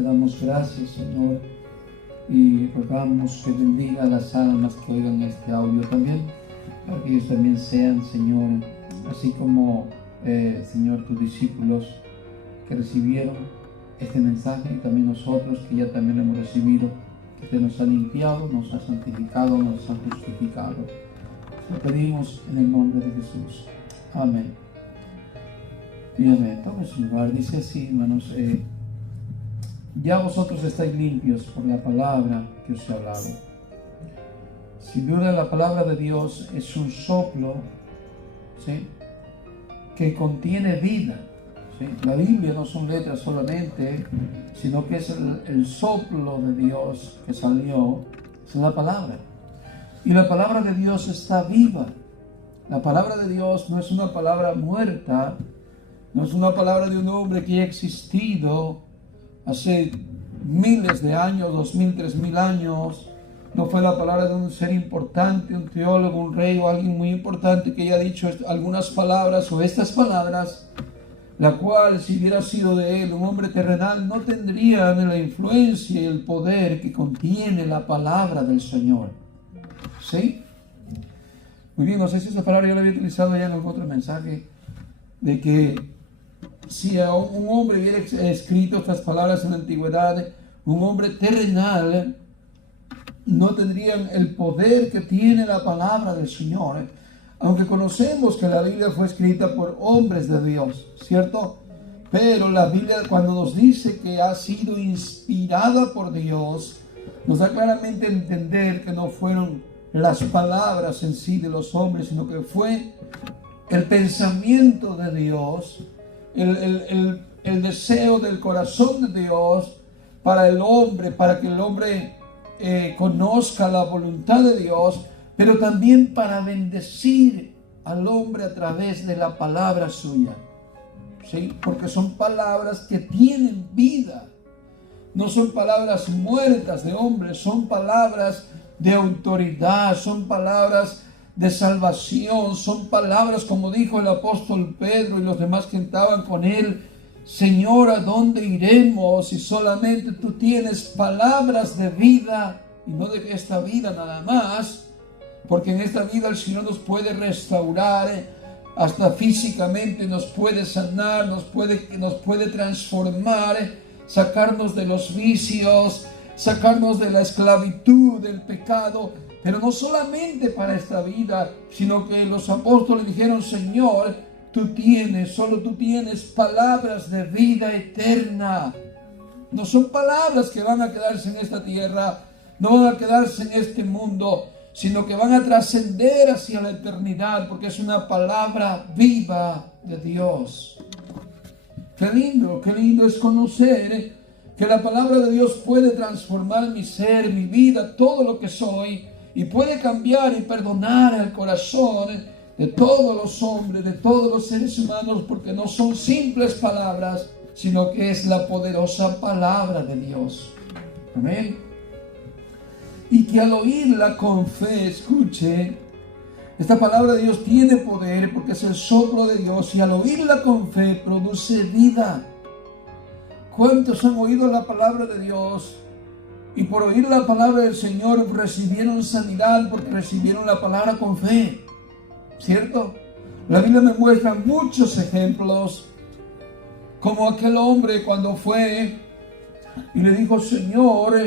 te damos gracias, Señor, y rogamos que bendiga a las almas que oigan este audio también, para que ellos también sean, Señor, así como, Señor, tus discípulos que recibieron este mensaje, y también nosotros que ya también lo hemos recibido, que te nos ha limpiado, nos ha santificado, nos ha justificado. Lo pedimos en el nombre de Jesús. Amén. Y amén. Tome su lugar. Dice así, hermanos, ya vosotros estáis limpios por la palabra que os he hablado. Sin duda la palabra de Dios es un soplo, ¿sí?, que contiene vida, ¿sí? La Biblia no son letras solamente, sino que es el soplo de Dios que salió, es la palabra. Y la palabra de Dios está viva. La palabra de Dios no es una palabra muerta, no es una palabra de un hombre que ha existido hace miles de años, 2000, 3000 años. No fue la palabra de un ser importante, un teólogo, un rey o alguien muy importante que haya dicho algunas palabras o estas palabras, la cual, si hubiera sido de él, un hombre terrenal, no tendría la influencia y el poder que contiene la palabra del Señor. ¿Sí? Muy bien, no sé si esa palabra yo la había utilizado ya en algún otro mensaje, de que si un hombre hubiera escrito estas palabras en la antigüedad, un hombre terrenal no tendrían el poder que tiene la palabra del Señor, aunque conocemos que la Biblia fue escrita por hombres de Dios, ¿cierto? Pero la Biblia, cuando nos dice que ha sido inspirada por Dios, nos da claramente a entender que no fueron las palabras en sí de los hombres, sino que fue el pensamiento de Dios, el deseo del corazón de Dios para el hombre, para que el hombre conozca la voluntad de Dios, pero también para bendecir al hombre a través de la palabra suya, ¿sí? Porque son palabras que tienen vida, no son palabras muertas de hombres, son palabras de autoridad, son palabras de salvación, son palabras, como dijo el apóstol Pedro y los demás que estaban con él: Señor, ¿a dónde iremos si solamente tú tienes palabras de vida? Y no de esta vida nada más, porque en esta vida el Señor nos puede restaurar, hasta físicamente nos puede sanar, nos puede transformar, sacarnos de los vicios, sacarnos de la esclavitud, del pecado. Pero no solamente para esta vida, sino que los apóstoles dijeron: Señor, solo tú tienes palabras de vida eterna. No son palabras que van a quedarse en esta tierra, no van a quedarse en este mundo, sino que van a trascender hacia la eternidad, porque es una palabra viva de Dios. Qué lindo es conocer que la palabra de Dios puede transformar mi ser, mi vida, todo lo que soy, y puede cambiar y perdonar el corazón de todos los hombres, de todos los seres humanos, porque no son simples palabras, sino que es la poderosa palabra de Dios. Amén. Y que al oírla con fe, escuche, esta palabra de Dios tiene poder porque es el soplo de Dios, y al oírla con fe produce vida. ¿Cuántos han oído la palabra de Dios y por oír la palabra del Señor recibieron sanidad porque recibieron la palabra con fe? ¿Cierto? La Biblia me muestra muchos ejemplos, como aquel hombre cuando fue y le dijo: Señor,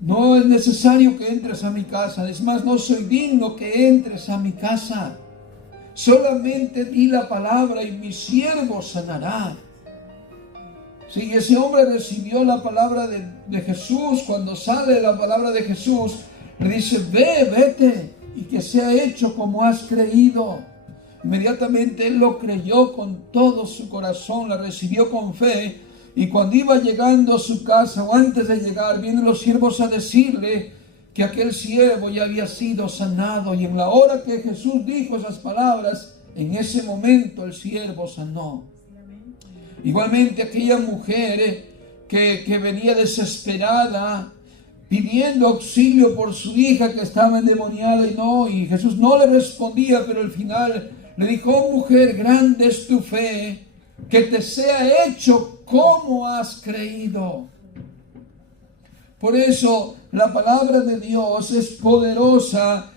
no es necesario que entres a mi casa, es más, no soy digno que entres a mi casa, solamente di la palabra y mi siervo sanará. Sí, ese hombre recibió la palabra de Jesús. Cuando sale la palabra de Jesús, le dice: vete, y que sea hecho como has creído. Inmediatamente él lo creyó con todo su corazón, la recibió con fe, y cuando iba llegando a su casa, o antes de llegar, vienen los siervos a decirle que aquel siervo ya había sido sanado, y en la hora que Jesús dijo esas palabras, en ese momento el siervo sanó. Igualmente aquella mujer que venía desesperada, pidiendo auxilio por su hija que estaba endemoniada, y Jesús no le respondía, pero al final le dijo: oh mujer, grande es tu fe, que te sea hecho como has creído. Por eso la palabra de Dios es poderosa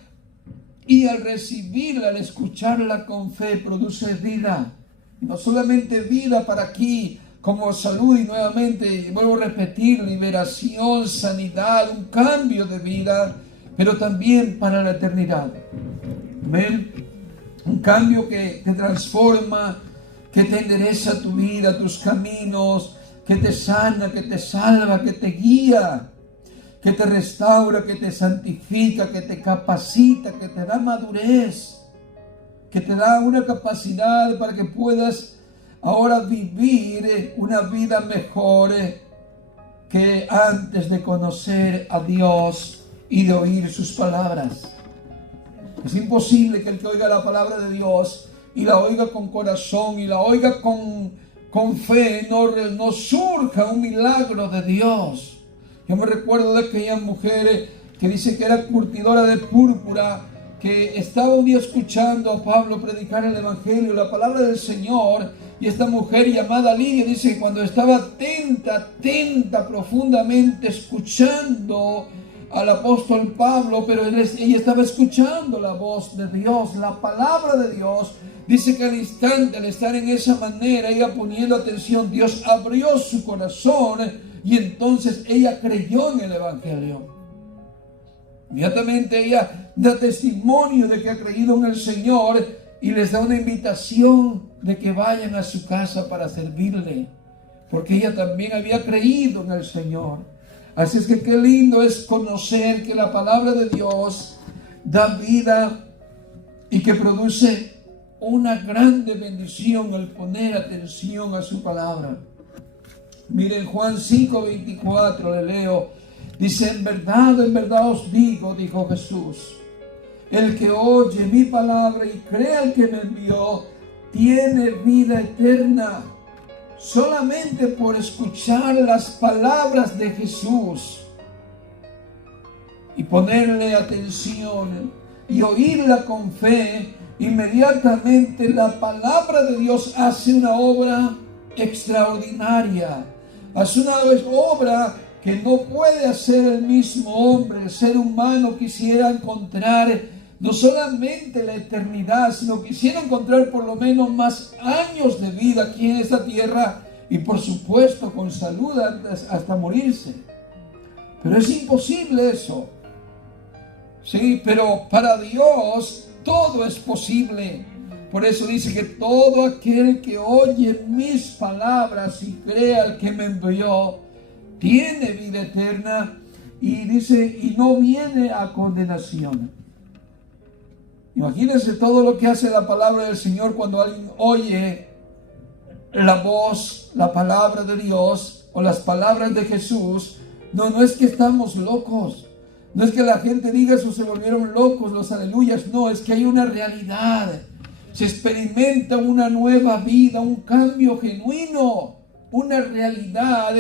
y al recibirla, al escucharla con fe, produce vida. No solamente vida para aquí, como salud y nuevamente, vuelvo a repetir, liberación, sanidad, un cambio de vida, pero también para la eternidad. Amén. Un cambio que te transforma, que te endereza tu vida, tus caminos, que te sana, que te salva, que te guía, que te restaura, que te santifica, que te capacita, que te da madurez, que te da una capacidad para que puedas ahora vivir una vida mejor que antes de conocer a Dios y de oír sus palabras. Es imposible que el que oiga la palabra de Dios y la oiga con corazón y la oiga con fe, no surja un milagro de Dios. Yo me recuerdo de aquella mujer que dice que era curtidora de púrpura, que estaba un día escuchando a Pablo predicar el Evangelio, la palabra del Señor, y esta mujer llamada Lidia dice que cuando estaba atenta profundamente escuchando al apóstol Pablo, pero ella estaba escuchando la voz de Dios, la palabra de Dios. Dice que al instante, al estar en esa manera, ella poniendo atención, Dios abrió su corazón y entonces ella creyó en el Evangelio. Inmediatamente ella da testimonio de que ha creído en el Señor y les da una invitación de que vayan a su casa para servirle, porque ella también había creído en el Señor. Así es que qué lindo es conocer que la palabra de Dios da vida y que produce una grande bendición al poner atención a su palabra. Miren, Juan 5:24 le leo. Dice, en verdad os digo, dijo Jesús, el que oye mi palabra y cree al que me envió, tiene vida eterna. Solamente por escuchar las palabras de Jesús y ponerle atención y oírla con fe, inmediatamente la palabra de Dios hace una obra extraordinaria. Hace una obra que no puede hacer el mismo hombre. El ser humano quisiera encontrar no solamente la eternidad, sino quisiera encontrar por lo menos más años de vida aquí en esta tierra y por supuesto con salud hasta morirse. Pero es imposible eso. Sí, pero para Dios todo es posible. Por eso dice que todo aquel que oye mis palabras y cree al que me envió, tiene vida eterna, y dice, y no viene a condenación. Imagínense todo lo que hace la palabra del Señor cuando alguien oye la voz, la palabra de Dios o las palabras de Jesús. No es que estamos locos, no es que la gente diga eso, se volvieron locos los aleluyas, no, es que hay una realidad. Se experimenta una nueva vida, un cambio genuino, una realidad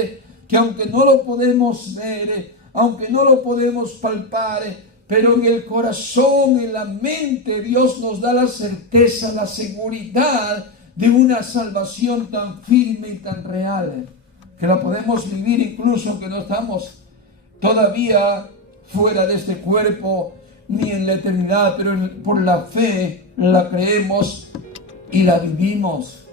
que aunque no lo podemos ver, aunque no lo podemos palpar, pero en el corazón, en la mente, Dios nos da la certeza, la seguridad de una salvación tan firme y tan real, que la podemos vivir incluso aunque no estamos todavía fuera de este cuerpo, ni en la eternidad, pero por la fe la creemos y la vivimos.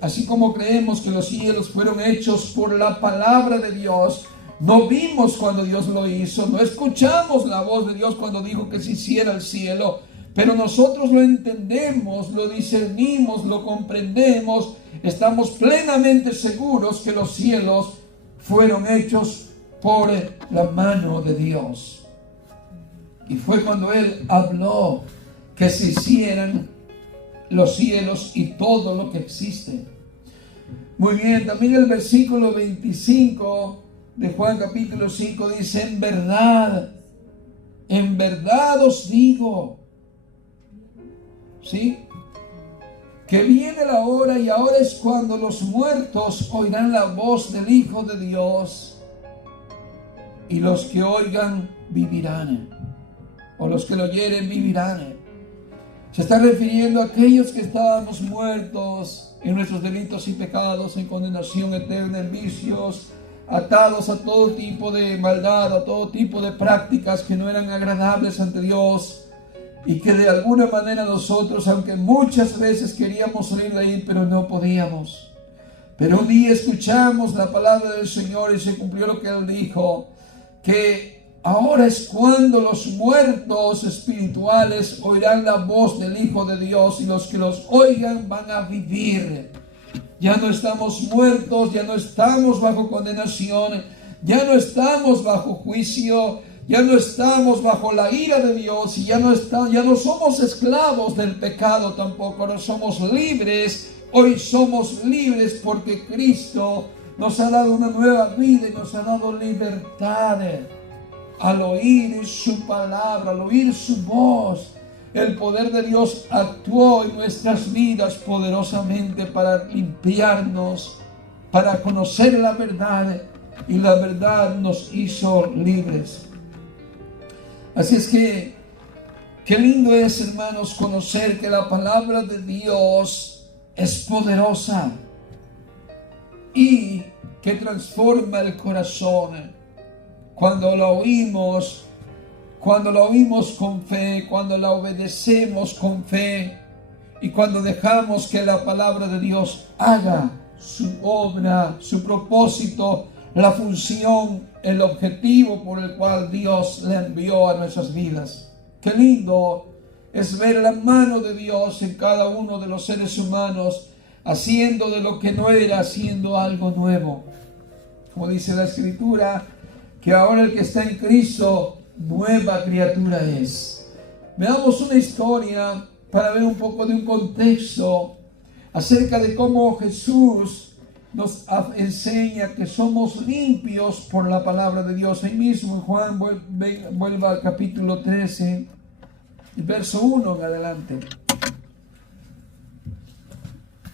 Así como creemos que los cielos fueron hechos por la palabra de Dios, no vimos cuando Dios lo hizo, no escuchamos la voz de Dios cuando dijo que se hiciera el cielo, pero nosotros lo entendemos, lo discernimos, lo comprendemos, estamos plenamente seguros que los cielos fueron hechos por la mano de Dios. Y fue cuando Él habló que se hicieran los cielos y todo lo que existe. Muy bien, también el versículo 25 de Juan capítulo 5 dice, en verdad os digo, ¿sí?, que viene la hora y ahora es cuando los muertos oirán la voz del Hijo de Dios, y los que oigan vivirán, o los que lo oyeren vivirán. Se está refiriendo a aquellos que estábamos muertos en nuestros delitos y pecados, en condenación eterna, en vicios, atados a todo tipo de maldad, a todo tipo de prácticas que no eran agradables ante Dios, y que de alguna manera nosotros, aunque muchas veces queríamos salir de ahí, pero no podíamos. Pero un día escuchamos la palabra del Señor y se cumplió lo que Él dijo, que ahora es cuando los muertos espirituales oirán la voz del Hijo de Dios, y los que los oigan van a vivir. Ya no estamos muertos, ya no estamos bajo condenación, ya no estamos bajo juicio, ya no estamos bajo la ira de Dios, y ya no somos esclavos del pecado tampoco, no somos libres. Hoy somos libres porque Cristo nos ha dado una nueva vida y nos ha dado libertad. Al oír su palabra, al oír su voz, el poder de Dios actuó en nuestras vidas poderosamente para limpiarnos, para conocer la verdad, y la verdad nos hizo libres. Así es que, qué lindo es, hermanos, conocer que la palabra de Dios es poderosa y que transforma el corazón cuando la oímos con fe, cuando la obedecemos con fe, y cuando dejamos que la palabra de Dios haga su obra, su propósito, la función, el objetivo por el cual Dios le envió a nuestras vidas. Qué lindo es ver la mano de Dios en cada uno de los seres humanos, haciendo de lo que no era, haciendo algo nuevo. Como dice la Escritura, que ahora el que está en Cristo, nueva criatura es. Veamos una historia para ver un poco de un contexto acerca de cómo Jesús nos enseña que somos limpios por la palabra de Dios. Ahí mismo en Juan, vuelva al capítulo 13, verso 1 en adelante.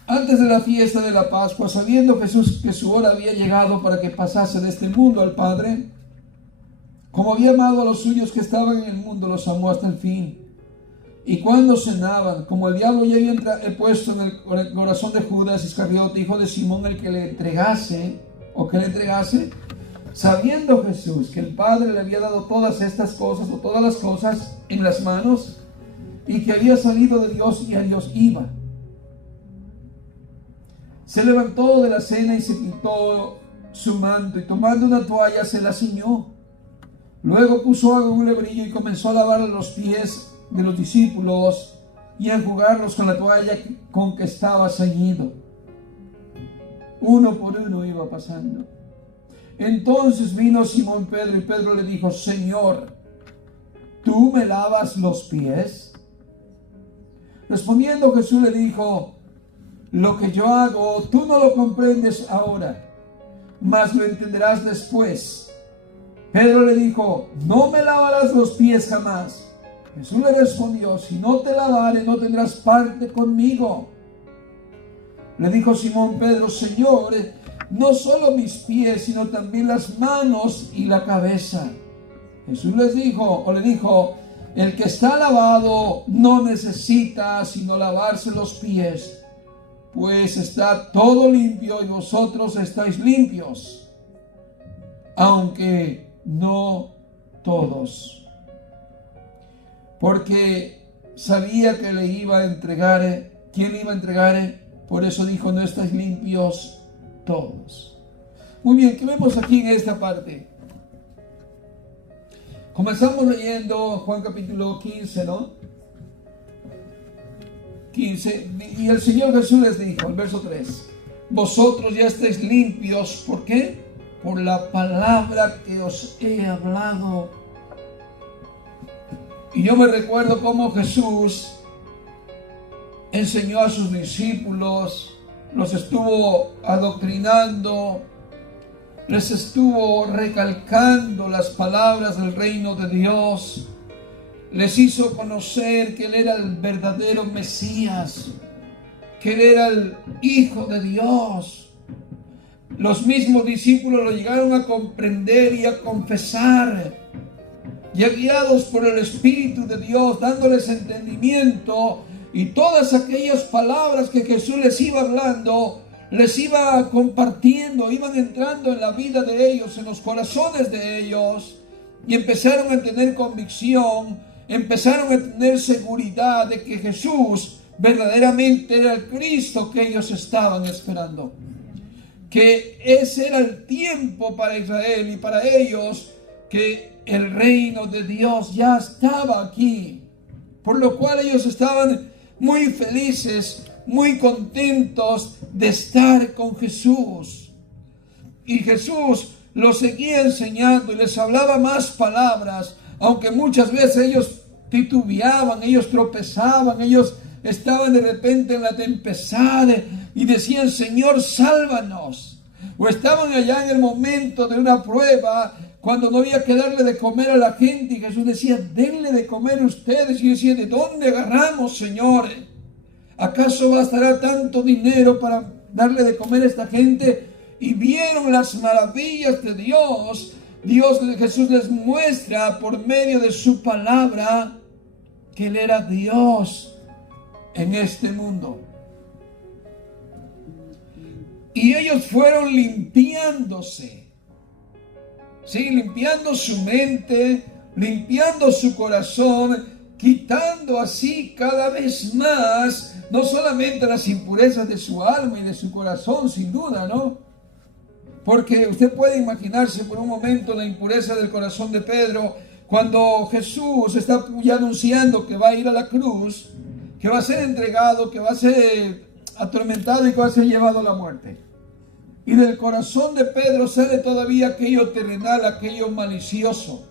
Antes de la fiesta de la Pascua, sabiendo Jesús que su hora había llegado para que pasase de este mundo al Padre, como había amado a los suyos que estaban en el mundo, los amó hasta el fin. Y cuando cenaban, como el diablo ya había puesto en el corazón de Judas Iscariote, hijo de Simón, el que le entregase, sabiendo Jesús que el Padre le había dado todas estas cosas, o todas las cosas en las manos, y que había salido de Dios y a Dios iba, se levantó de la cena y se quitó su manto, y tomando una toalla se la ciñó. Luego puso agua en un lebrillo y comenzó a lavar los pies de los discípulos y a enjugarlos con la toalla con que estaba ceñido. Uno por uno iba pasando. Entonces vino Simón Pedro, y Pedro le dijo: Señor, ¿tú me lavas los pies? Respondiendo Jesús le dijo: lo que yo hago, tú no lo comprendes ahora, mas lo entenderás después. Pedro le dijo: no me lavarás los pies jamás. Jesús le respondió: si no te lavare, no tendrás parte conmigo. Le dijo Simón Pedro: Señor, no solo mis pies, sino también las manos y la cabeza. Jesús le dijo: el que está lavado no necesita sino lavarse los pies, pues está todo limpio, y vosotros estáis limpios, aunque no todos. Porque sabía que le iba a entregar, ¿quién le iba a entregar? Por eso dijo: no estáis limpios todos. Muy bien, ¿qué vemos aquí en esta parte? Comenzamos leyendo Juan capítulo 15, ¿no? 15, y el Señor Jesús les dijo, el verso 3, vosotros ya estáis limpios, ¿por qué? Por la palabra que os he hablado. Y yo me recuerdo cómo Jesús enseñó a sus discípulos, los estuvo adoctrinando, les estuvo recalcando las palabras del reino de Dios, les hizo conocer que Él era el verdadero Mesías, que Él era el Hijo de Dios. Los mismos discípulos lo llegaron a comprender y a confesar, ya guiados por el Espíritu de Dios, dándoles entendimiento Y todas aquellas palabras que Jesús les iba hablando, les iba compartiendo, iban entrando en la vida de ellos, en los corazones de ellos, y empezaron a tener convicción, empezaron a tener seguridad de que Jesús verdaderamente era el Cristo que ellos estaban esperando. Que ese era el tiempo para Israel y para ellos, que el reino de Dios ya estaba aquí. Por lo cual ellos estaban muy felices, muy contentos de estar con Jesús. Y Jesús los seguía enseñando y les hablaba más palabras, aunque muchas veces ellos titubeaban, ellos tropezaban, ellos estaban de repente en la tempestad y decían: Señor, sálvanos. O estaban allá en el momento de una prueba, cuando no había que darle de comer a la gente, y Jesús decía: denle de comer ustedes. Y decía: ¿de dónde agarramos, Señor? ¿Acaso bastará tanto dinero para darle de comer a esta gente? Y vieron las maravillas de Dios. Jesús les muestra por medio de su palabra que Él era Dios en este mundo. Y ellos fueron limpiándose, ¿sí? Limpiando su mente, limpiando su corazón, quitando así cada vez más, no solamente las impurezas de su alma y de su corazón, sin duda, ¿no? Porque usted puede imaginarse por un momento la impureza del corazón de Pedro, cuando Jesús está ya anunciando que va a ir a la cruz, que va a ser entregado, que va a ser atormentado y que va a ser llevado a la muerte. Y del corazón de Pedro sale todavía aquello terrenal, aquello malicioso.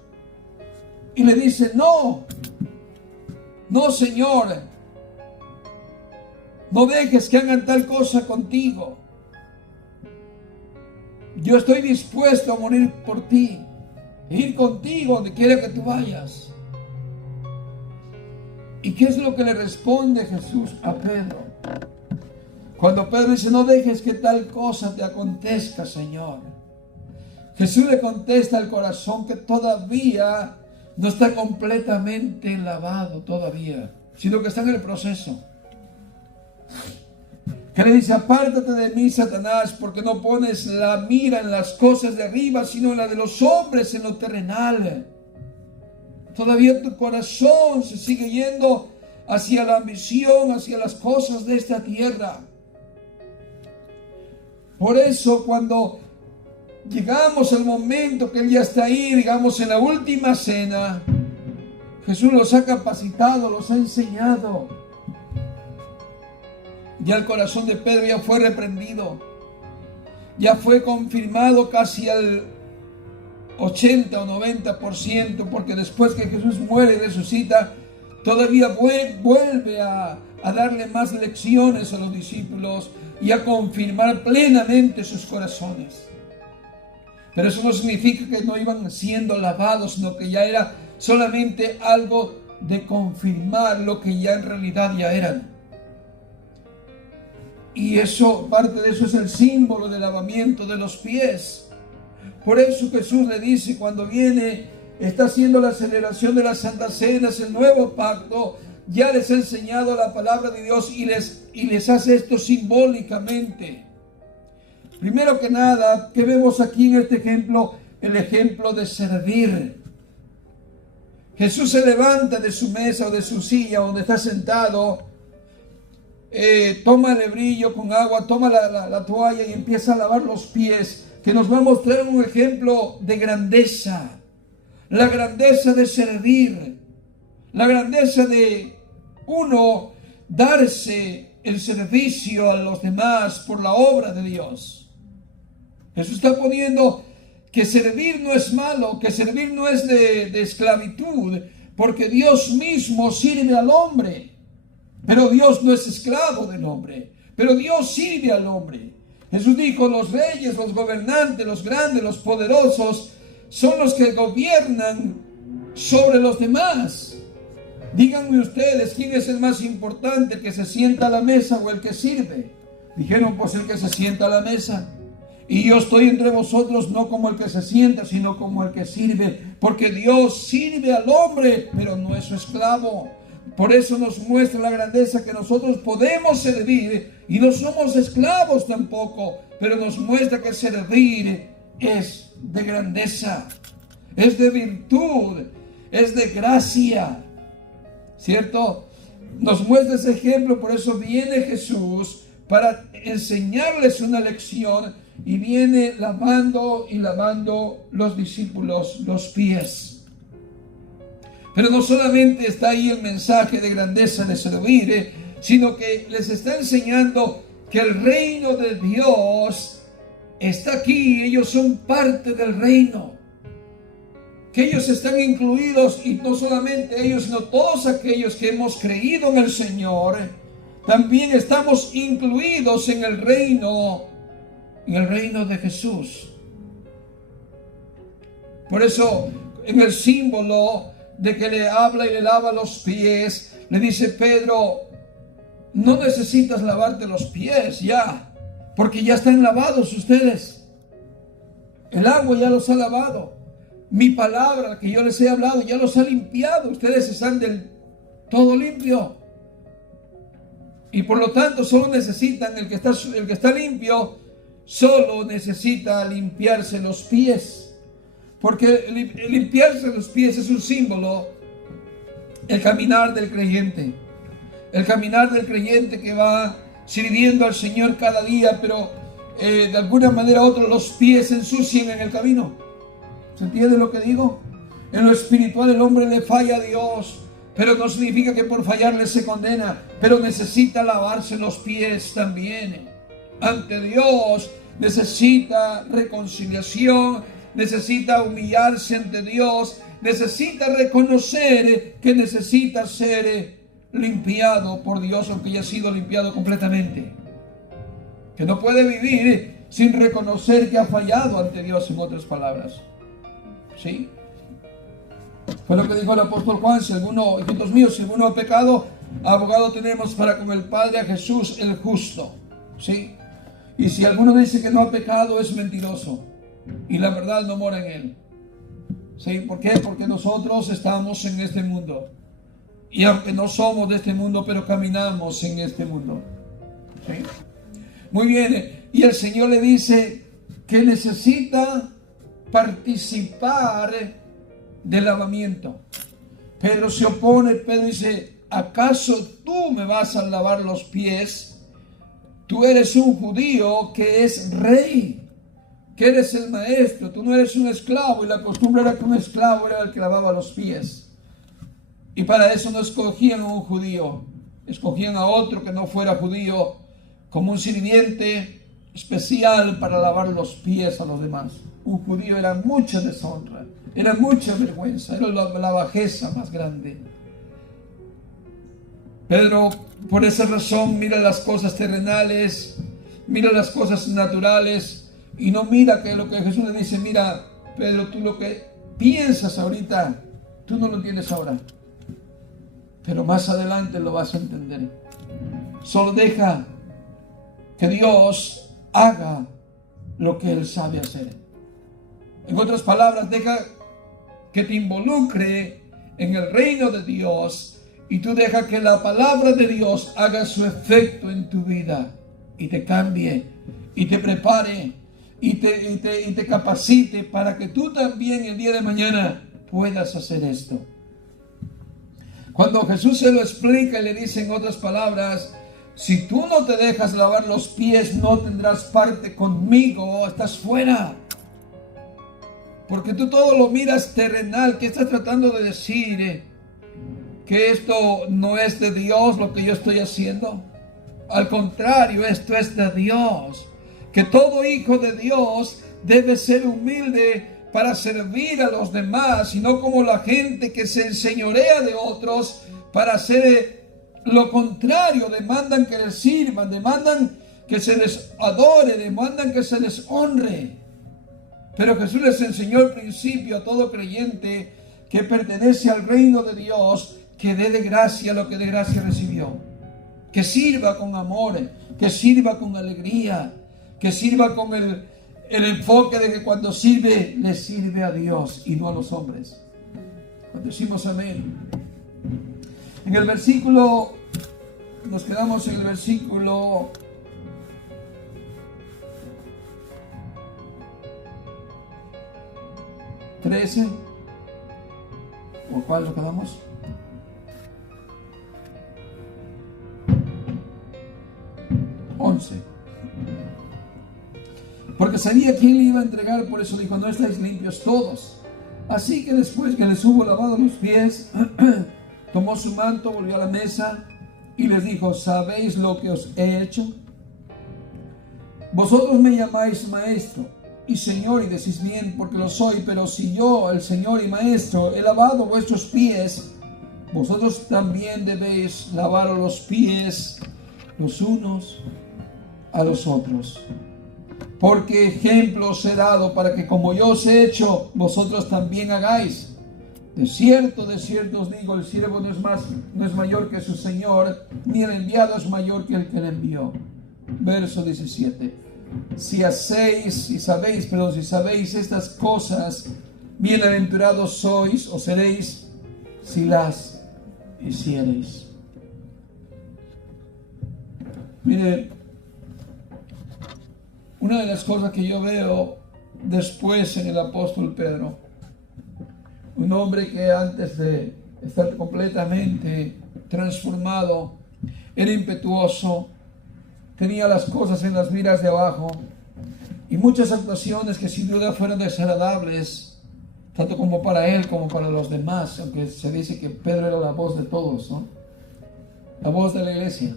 Y le dice: no, Señor, no dejes que hagan tal cosa contigo. Yo estoy dispuesto a morir por ti, e ir contigo donde quiera que tú vayas. ¿Y qué es lo que le responde Jesús a Pedro? Cuando Pedro dice: no dejes que tal cosa te acontezca, Señor. Jesús le contesta al corazón que todavía no está completamente lavado todavía, sino que está en el proceso. Que le dice: apártate de mí, Satanás, porque no pones la mira en las cosas de arriba, sino en la de los hombres, en lo terrenal. Todavía tu corazón se sigue yendo hacia la ambición, hacia las cosas de esta tierra. Por eso, cuando llegamos al momento que Él ya está ahí, digamos en la última cena, Jesús los ha capacitado, los ha enseñado. Ya el corazón de Pedro ya fue reprendido, ya fue confirmado casi al 80 o 90%, porque después que Jesús muere y resucita, todavía vuelve a darle más lecciones a los discípulos y a confirmar plenamente sus corazones. Pero eso no significa que no iban siendo lavados, sino que ya era solamente algo de confirmar lo que ya en realidad ya eran. Y eso, parte de eso es el símbolo del lavamiento de los pies. Por eso Jesús le dice, cuando viene, está haciendo la celebración de las Santas Cenas, el nuevo pacto, ya les ha enseñado la palabra de Dios y les hace esto simbólicamente. Primero que nada, ¿qué vemos aquí en este ejemplo? El ejemplo de servir. Jesús se levanta de su mesa o de su silla donde está sentado, toma el lebrillo con agua, toma la toalla y empieza a lavar los pies, que nos va a mostrar un ejemplo de grandeza. La grandeza de servir, la grandeza de uno darse el servicio a los demás por la obra de Dios. Jesús está poniendo que servir no es malo, que servir no es de esclavitud, porque Dios mismo sirve al hombre. Pero Dios no es esclavo del hombre, pero Dios sirve al hombre. Jesús dijo: los reyes, los gobernantes, los grandes, los poderosos son los que gobiernan sobre los demás. Díganme ustedes, ¿quién es el más importante, el que se sienta a la mesa o el que sirve? Dijeron: pues el que se sienta a la mesa. Y yo estoy entre vosotros no como el que se sienta, sino como el que sirve. Porque Dios sirve al hombre, pero no es su esclavo. Por eso nos muestra la grandeza que nosotros podemos servir y no somos esclavos tampoco, pero nos muestra que servir es de grandeza, es de virtud, es de gracia, ¿cierto? Nos muestra ese ejemplo, por eso viene Jesús para enseñarles una lección y viene lavando los discípulos los pies. Pero no solamente está ahí el mensaje de grandeza de servir, sino que les está enseñando que el reino de Dios está aquí, ellos son parte del reino, que ellos están incluidos, y no solamente ellos, sino todos aquellos que hemos creído en el Señor, también estamos incluidos en el reino de Jesús. Por eso, en el símbolo de que le habla y le lava los pies, le dice Pedro, no necesitas lavarte los pies ya, porque ya están lavados ustedes. El agua ya los ha lavado. Mi palabra que yo les he hablado ya los ha limpiado. Ustedes están del todo limpio. Y por lo tanto solo necesitan, el que está limpio, solo necesita limpiarse los pies. Porque limpiarse los pies es un símbolo, el caminar del creyente. El caminar del creyente que va sirviendo al Señor cada día, pero de alguna manera u otra los pies se ensucian en el camino. ¿Se entiende lo que digo? En lo espiritual el hombre le falla a Dios, pero no significa que por fallarle se condena, pero necesita lavarse los pies también. Ante Dios necesita reconciliación, necesita humillarse ante Dios, necesita reconocer que necesita ser limpiado por Dios, aunque ya ha sido limpiado completamente. Que no puede vivir sin reconocer que ha fallado ante Dios, en otras palabras. ¿Sí? Fue lo que dijo el apóstol Juan: si alguno, hijitos míos, si alguno ha pecado, abogado tenemos para con el Padre, a Jesús el justo. ¿Sí? Y si alguno dice que no ha pecado, es mentiroso, y la verdad no mora en él. ¿Sí? ¿Por qué? Porque nosotros estamos en este mundo, y aunque no somos de este mundo, pero caminamos en este mundo. ¿Sí? Muy bien, y el Señor le dice que necesita participar del lavamiento. Pedro se opone. Pedro dice: ¿acaso tú me vas a lavar los pies? Tú eres un judío que es rey, que eres el maestro, tú no eres un esclavo, y la costumbre era que un esclavo era el que lavaba los pies, y para eso no escogían a un judío, escogían a otro que no fuera judío como un sirviente especial para lavar los pies a los demás. Un judío era mucha deshonra, era mucha vergüenza, era la bajeza más grande. Pedro, por esa razón, mira las cosas terrenales, mira las cosas naturales, y no mira que lo que Jesús le dice: mira, Pedro, tú lo que piensas ahorita, tú no lo entiendes ahora, pero más adelante lo vas a entender. Solo deja que Dios haga lo que Él sabe hacer. En otras palabras, deja que te involucre en el reino de Dios, y tú deja que la palabra de Dios haga su efecto en tu vida, y te cambie, y te prepare, y te capacite para que tú también el día de mañana puedas hacer esto. Cuando Jesús se lo explica y le dice en otras palabras: si tú no te dejas lavar los pies, no tendrás parte conmigo, estás fuera. Porque tú todo lo miras terrenal. ¿Qué estás tratando de decir? ¿Que esto no es de Dios lo que yo estoy haciendo? Al contrario, esto es de Dios. Que todo hijo de Dios debe ser humilde para servir a los demás, y no como la gente que se enseñorea de otros para hacer lo contrario. Demandan que les sirvan, demandan que se les adore, demandan que se les honre. Pero Jesús les enseñó al principio a todo creyente que pertenece al reino de Dios, que dé de gracia lo que de gracia recibió. Que sirva con amor, que sirva con alegría, que sirva con el enfoque de que cuando sirve, le sirve a Dios y no a los hombres. Cuando decimos amén. En el versículo, nos quedamos en el versículo 13. ¿O cuál nos quedamos? Porque sabía quién le iba a entregar, por eso dijo: no estáis limpios todos. Así que después que les hubo lavado los pies, tomó su manto, volvió a la mesa y les dijo: ¿sabéis lo que os he hecho? Vosotros me llamáis maestro y señor, y decís bien, porque lo soy. Pero si yo, el señor y maestro, he lavado vuestros pies, vosotros también debéis lavar los pies los unos a los otros. Porque ejemplo os he dado para que como yo os he hecho, vosotros también hagáis. De cierto os digo, el siervo no es mayor que su señor, ni el enviado es mayor que el que le envió. Verso 17. Si sabéis estas cosas, bienaventurados sois o seréis si las hiciereis. Mire, una de las cosas que yo veo después en el apóstol Pedro, un hombre que antes de estar completamente transformado era impetuoso, tenía las cosas en las miras de abajo y muchas actuaciones que sin duda fueron desagradables, tanto como para él como para los demás, aunque se dice que Pedro era la voz de todos, ¿no? La voz de la iglesia.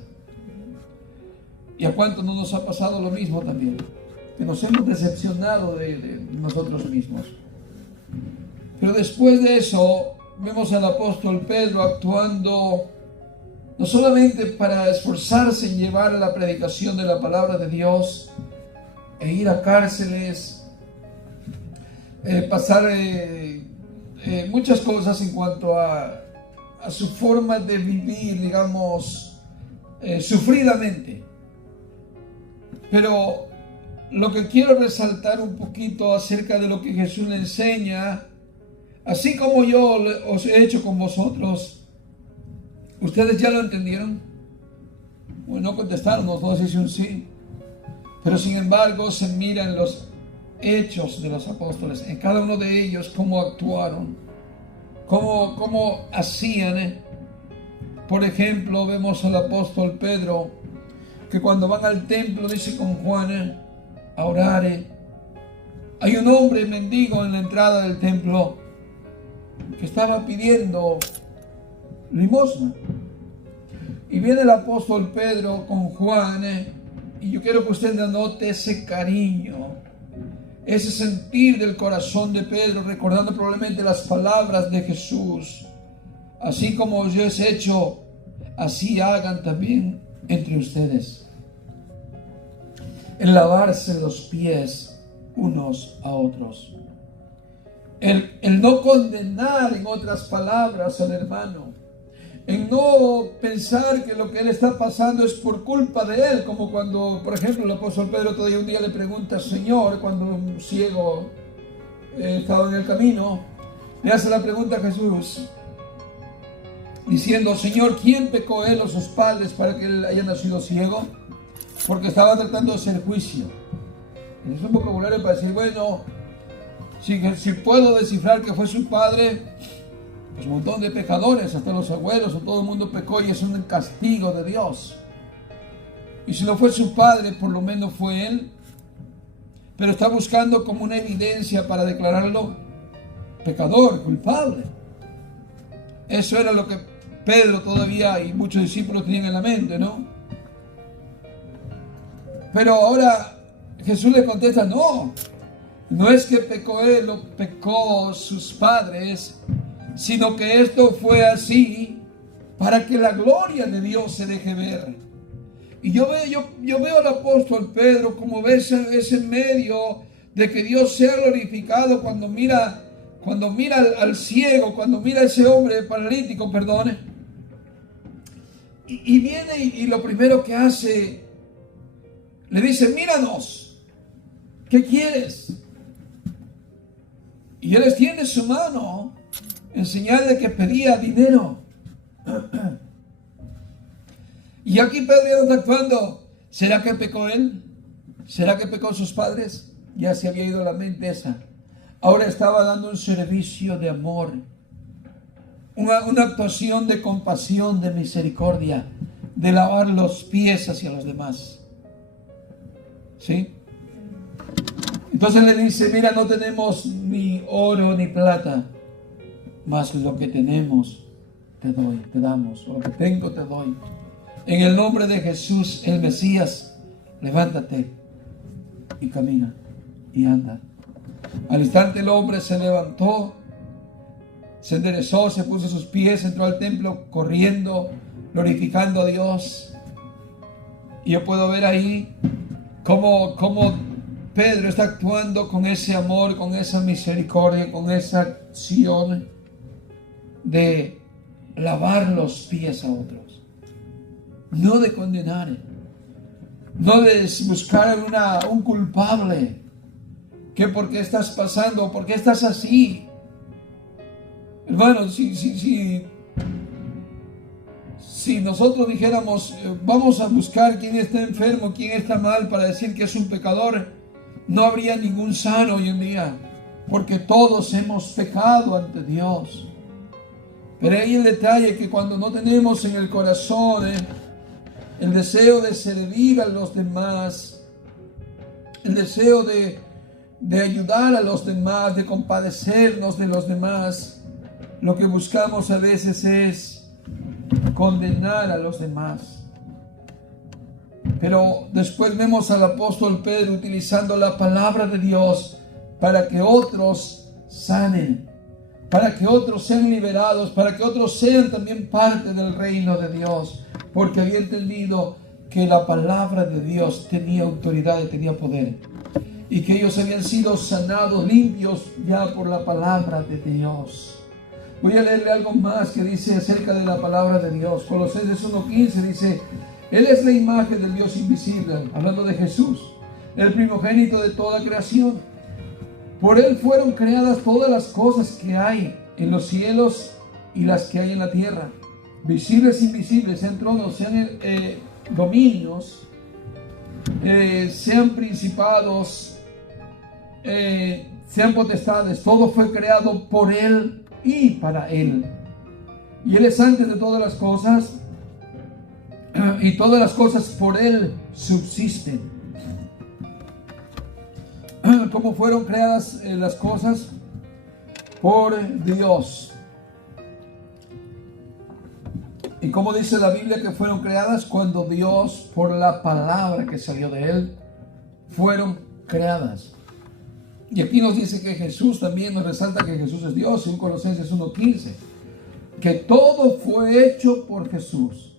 ¿Y a cuánto no nos ha pasado lo mismo también? Que nos hemos decepcionado de nosotros mismos. Pero después de eso, vemos al apóstol Pedro actuando no solamente para esforzarse en llevar a la predicación de la palabra de Dios, e ir a cárceles, pasar muchas cosas en cuanto a su forma de vivir, digamos, sufridamente. Pero lo que quiero resaltar un poquito acerca de lo que Jesús le enseña, así como yo os he hecho con vosotros, ¿ustedes ya lo entendieron? Bueno, no contestaron, no sé si un sí. Pero sin embargo se mira en los hechos de los apóstoles, en cada uno de ellos, cómo actuaron, cómo hacían. Por ejemplo, vemos al apóstol Pedro, que cuando van al templo, dice con Juan, a orar, hay un hombre mendigo en la entrada del templo que estaba pidiendo limosna. Y viene el apóstol Pedro con Juan, y yo quiero que usted anote ese cariño, ese sentir del corazón de Pedro, recordando probablemente las palabras de Jesús: así como os he hecho, así hagan también entre ustedes. El lavarse los pies unos a otros. El no condenar, en otras palabras, al hermano. En no pensar que lo que él está pasando es por culpa de él, como cuando, por ejemplo, el apóstol Pedro todavía un día le pregunta al Señor, cuando un ciego estaba en el camino, le hace la pregunta a Jesús, diciendo: Señor, ¿quién pecó, él o sus padres, para que él haya nacido ciego? Porque estaba tratando de hacer juicio. Es un vocabulario para decir, bueno, si puedo descifrar que fue su padre, pues un montón de pecadores, hasta los abuelos o todo el mundo pecó y es un castigo de Dios. Y si no fue su padre, por lo menos fue él. Pero está buscando como una evidencia para declararlo pecador, culpable. Eso era lo que Pedro todavía y muchos discípulos tenían en la mente, ¿no? Pero ahora Jesús le contesta: no es que pecó él o pecó sus padres, sino que esto fue así para que la gloria de Dios se deje ver. Y yo veo al apóstol Pedro como ve ese medio de que Dios sea glorificado cuando mira al ciego, cuando mira a ese hombre paralítico, y viene y lo primero que hace, le dice: míranos, ¿qué quieres? Y él extiende su mano en señal de que pedía dinero. Y aquí Pedro ya no está actuando. ¿Será que pecó él? ¿Será que pecó sus padres? Ya se había ido la mente esa. Ahora estaba dando un servicio de amor, una actuación de compasión, de misericordia, de lavar los pies hacia los demás. ¿Sí? Entonces le dice, mira, no tenemos ni oro ni plata, mas lo que tenemos te doy, te damos, lo que tengo te doy. En el nombre de Jesús, el Mesías, levántate y camina y anda. Al instante el hombre se levantó, se enderezó, se puso a sus pies, entró al templo corriendo, glorificando a Dios. Y yo puedo ver ahí cómo Pedro está actuando con ese amor, con esa misericordia, con esa acción de lavar los pies a otros. No de condenar, no de buscar un culpable. ¿Qué por qué estás pasando? ¿Por qué estás así? Hermano, si nosotros dijéramos, vamos a buscar quién está enfermo, quién está mal para decir que es un pecador, no habría ningún sano hoy en día, porque todos hemos pecado ante Dios. Pero ahí el detalle que cuando no tenemos en el corazón el deseo de servir a los demás, el deseo de ayudar a los demás, de compadecernos de los demás, lo que buscamos a veces es condenar a los demás. Pero después vemos al apóstol Pedro utilizando la palabra de Dios para que otros sanen, para que otros sean liberados, para que otros sean también parte del reino de Dios, porque había entendido que la palabra de Dios tenía autoridad y tenía poder, y que ellos habían sido sanados, limpios ya por la palabra de Dios. Voy a leerle algo más que dice acerca de la palabra de Dios. Colosenses 1:15 dice, Él es la imagen del Dios invisible, hablando de Jesús, el primogénito de toda creación. Por Él fueron creadas todas las cosas que hay en los cielos y las que hay en la tierra, visibles e invisibles, sean tronos, sean dominios, sean principados, sean potestades. Todo fue creado por Él y para Él. Y Él es antes de todas las cosas, y todas las cosas por Él subsisten. ¿Cómo fueron creadas las cosas? Por Dios. ¿Y cómo dice la Biblia que fueron creadas? Cuando Dios, por la palabra que salió de Él, fueron creadas. Y aquí nos dice que Jesús también nos resalta que Jesús es Dios, en Colosenses 1:15, que todo fue hecho por Jesús.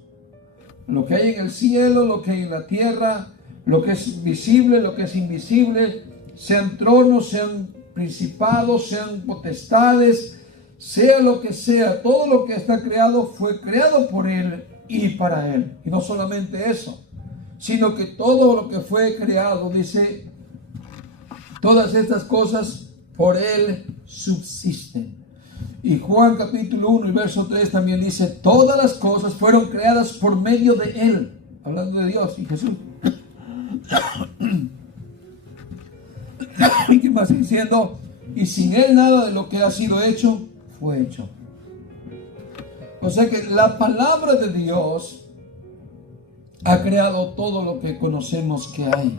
Lo que hay en el cielo, lo que hay en la tierra, lo que es visible, lo que es invisible, sean tronos, sean principados, sean potestades, sea lo que sea, todo lo que está creado fue creado por Él y para Él. Y no solamente eso, sino que todo lo que fue creado, dice, todas estas cosas por Él subsisten. Y Juan capítulo 1 y verso 3 también dice, todas las cosas fueron creadas por medio de Él, hablando de Dios y Jesús. ¿Y qué más diciendo? Y sin Él nada de lo que ha sido hecho fue hecho. O sea que la palabra de Dios ha creado todo lo que conocemos que hay.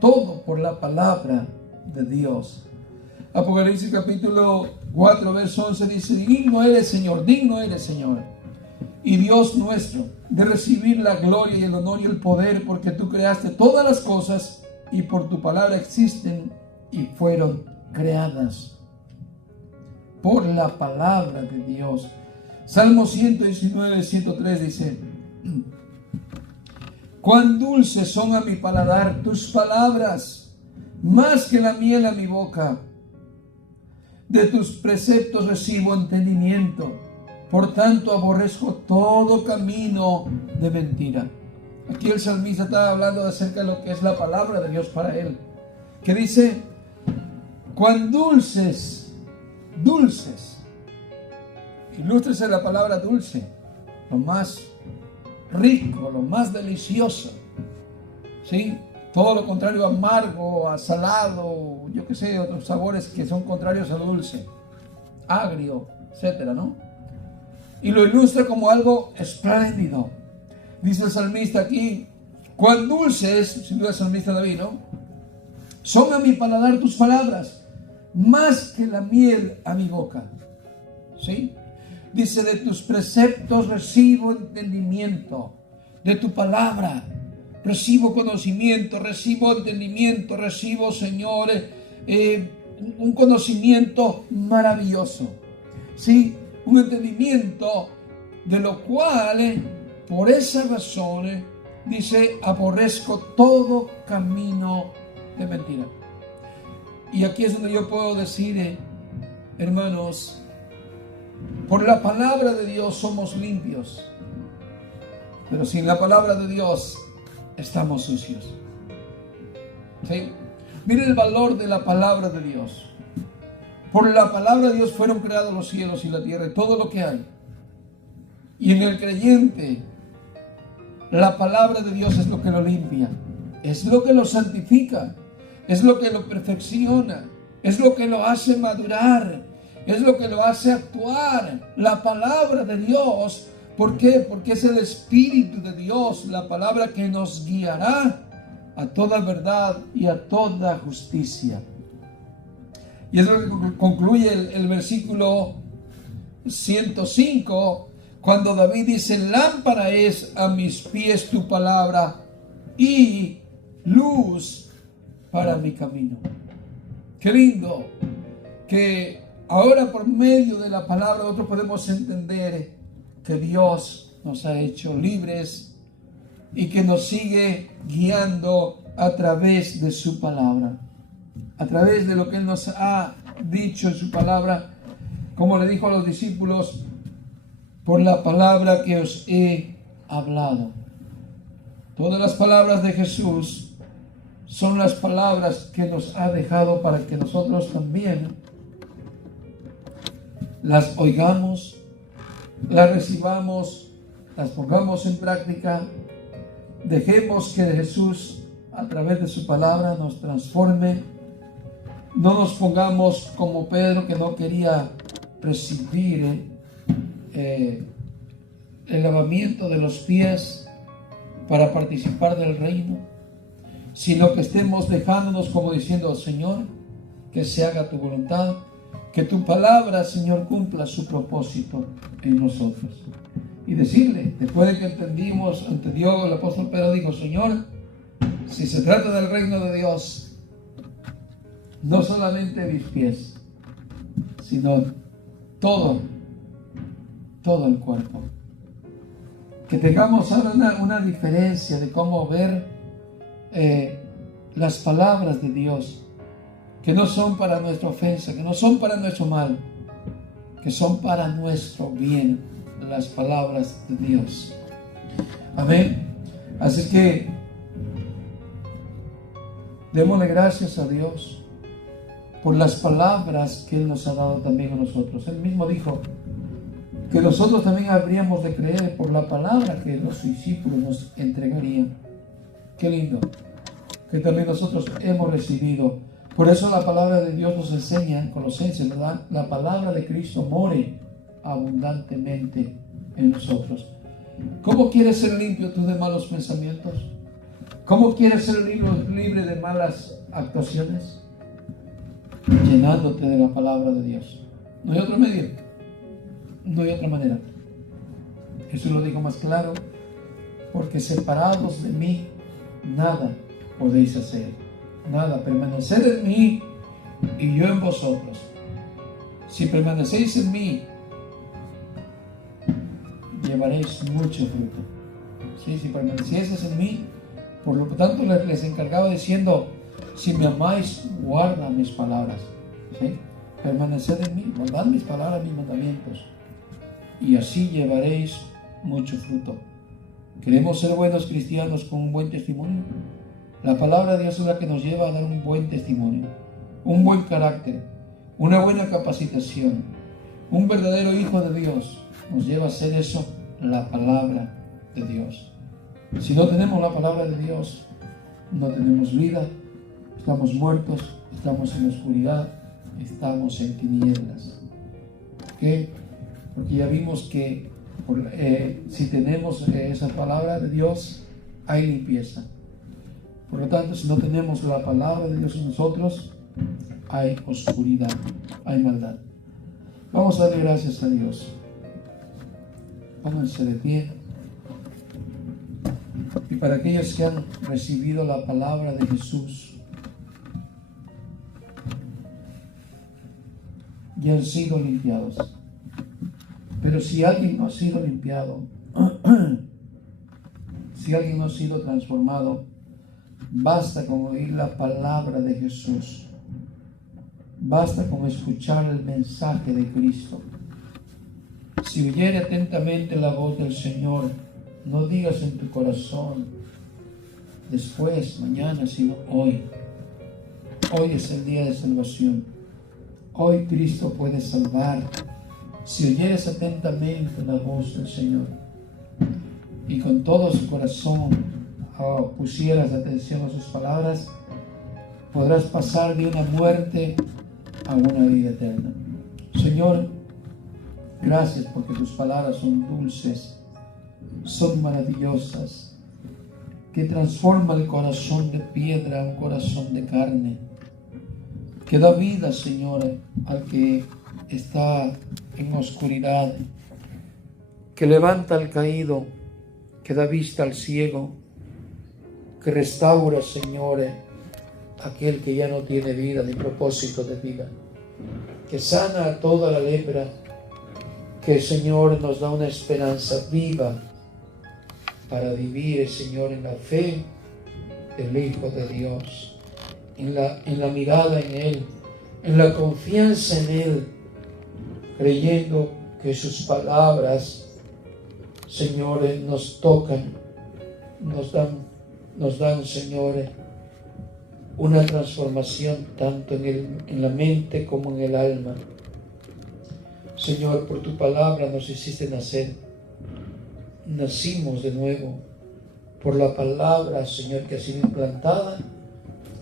Todo por la palabra de Dios. Apocalipsis capítulo 4 verso 11 dice, digno eres Señor, y Dios nuestro, de recibir la gloria y el honor y el poder, porque tú creaste todas las cosas y por tu palabra existen y fueron creadas. Por la palabra de Dios. Salmo 119, 103 dice, cuán dulces son a mi paladar tus palabras, más que la miel a mi boca. De tus preceptos recibo entendimiento, por tanto aborrezco todo camino de mentira. Aquí el salmista está hablando acerca de lo que es la palabra de Dios para él, que dice, cuán dulces, ilústrese la palabra dulce. lo más rico, lo más delicioso, ¿sí? Todo lo contrario a amargo, a salado, yo qué sé, otros sabores que son contrarios a dulce, agrio, etcétera, ¿no? Y lo ilustra como algo espléndido. Dice el salmista aquí, cuán dulces, sin duda el salmista David, ¿no? Son a mi paladar tus palabras, más que la miel a mi boca. ¿Sí? Dice, de tus preceptos recibo entendimiento, de tu palabra recibo conocimiento, recibo entendimiento, recibo, Señor, un conocimiento maravilloso. ¿Sí? Un entendimiento de lo cual, por esa razón, dice, aborrezco todo camino de mentira. Y aquí es donde yo puedo decir, hermanos, por la palabra de Dios somos limpios, pero sin la palabra de Dios estamos sucios. ¿Sí? Miren el valor de la palabra de Dios. Por la palabra de Dios fueron creados los cielos y la tierra y todo lo que hay. Y en el creyente, la palabra de Dios es lo que lo limpia, es lo que lo santifica, es lo que lo perfecciona, es lo que lo hace madurar, es lo que lo hace actuar. La palabra de Dios, ¿por qué? Porque es el Espíritu de Dios, la palabra que nos guiará a toda verdad y a toda justicia. Y es lo que concluye el versículo 105, cuando David dice, lámpara es a mis pies tu palabra y luz para mi camino. Qué lindo que ahora por medio de la palabra nosotros podemos entender que Dios nos ha hecho libres y que nos sigue guiando a través de su palabra, a través de lo que Él nos ha dicho en su palabra, como le dijo a los discípulos, por la palabra que os he hablado. Todas las palabras de Jesús son las palabras que nos ha dejado para que nosotros también las oigamos, las recibamos, las pongamos en práctica. Dejemos que Jesús a través de su palabra nos transforme. No nos pongamos como Pedro, que no quería recibir el lavamiento de los pies para participar del reino, sino que estemos dejándonos como diciendo, Señor, que se haga tu voluntad, que tu palabra, Señor, cumpla su propósito en nosotros. Y decirle, después de que entendió el apóstol Pedro, dijo, Señor, si se trata del reino de Dios, no solamente mis pies, sino todo el cuerpo. Que tengamos ahora una diferencia de cómo ver las palabras de Dios, que no son para nuestra ofensa, que no son para nuestro mal, que son para nuestro bien, las palabras de Dios. Amén. Así que démosle gracias a Dios por las palabras que Él nos ha dado también a nosotros. Él mismo dijo que nosotros también habríamos de creer por la palabra que los discípulos nos entregarían. Qué lindo que también nosotros hemos recibido. Por eso la palabra de Dios nos enseña en Colosenses, ¿verdad? La palabra de Cristo more abundantemente en nosotros. ¿Cómo quieres ser limpio tú de malos pensamientos? ¿Cómo quieres ser libre de malas actuaciones? Llenándote de la palabra de Dios. No hay otro medio, no hay otra manera. Jesús lo dijo más claro, porque separados de mí nada podéis hacer. Nada, permaneced en mí y yo en vosotros. Si permanecéis en mí, llevaréis mucho fruto. ¿Sí? Si permanecieseis en mí, por lo tanto les encargaba diciendo, si me amáis, guarda mis palabras. ¿Sí? Permaneced en mí, guardad mis palabras, mis mandamientos, y así llevaréis mucho fruto. ¿Queremos ser buenos cristianos con un buen testimonio? La palabra de Dios es la que nos lleva a dar un buen testimonio, un buen carácter, una buena capacitación. Un verdadero hijo de Dios nos lleva a hacer eso la palabra de Dios. Si no tenemos la palabra de Dios, no tenemos vida, estamos muertos, estamos en oscuridad, estamos en tinieblas. ¿Por qué? Porque ya vimos que si tenemos esa palabra de Dios, hay limpieza. Por lo tanto, si no tenemos la palabra de Dios en nosotros, hay oscuridad, hay maldad. Vamos a darle gracias a Dios. Pónganse de pie. Y para aquellos que han recibido la palabra de Jesús y han sido limpiados. Pero si alguien no ha sido limpiado, si alguien no ha sido transformado, basta con oír la palabra de Jesús. Basta con escuchar el mensaje de Cristo. Si oyere atentamente la voz del Señor, no digas en tu corazón, después, mañana, sino hoy. Hoy es el día de salvación. Hoy Cristo puede salvar. Si oyeres atentamente la voz del Señor y con todo su corazón pusieras atención a sus palabras, podrás pasar de una muerte a una vida eterna. Señor, gracias porque tus palabras son dulces, son maravillosas, que transforma el corazón de piedra a un corazón de carne, que da vida, Señor, al que está en oscuridad, que levanta al caído, que da vista al ciego, que restaura, Señor, aquel que ya no tiene vida ni propósito de vida, que sana a toda la lepra, que el Señor nos da una esperanza viva para vivir, Señor, en la fe del Hijo de Dios, en la mirada en Él, en la confianza en Él, creyendo que sus palabras, Señor, nos tocan, nos dan, Señor, una transformación tanto en la mente como en el alma. Señor, por tu palabra nos hiciste nacer. Nacimos de nuevo por la palabra, Señor, que ha sido implantada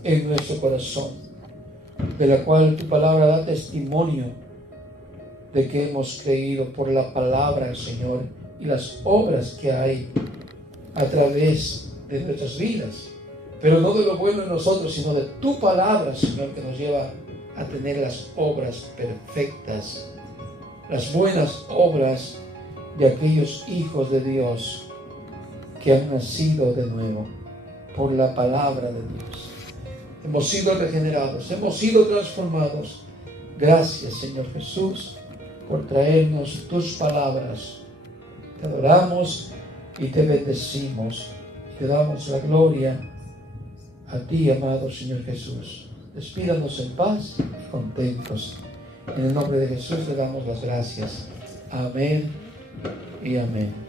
en nuestro corazón, de la cual tu palabra da testimonio de que hemos creído por la palabra, Señor, y las obras que hay a través de nuestras vidas, pero no de lo bueno en nosotros, sino de tu palabra, Señor, que nos lleva a tener las obras perfectas, las buenas obras de aquellos hijos de Dios que han nacido de nuevo por la palabra de Dios. Hemos sido regenerados, hemos sido transformados. Gracias, Señor Jesús, por traernos tus palabras. Te adoramos y te bendecimos. Te damos la gloria a ti, amado Señor Jesús. Despídanos en paz y contentos. En el nombre de Jesús le damos las gracias. Amén y amén.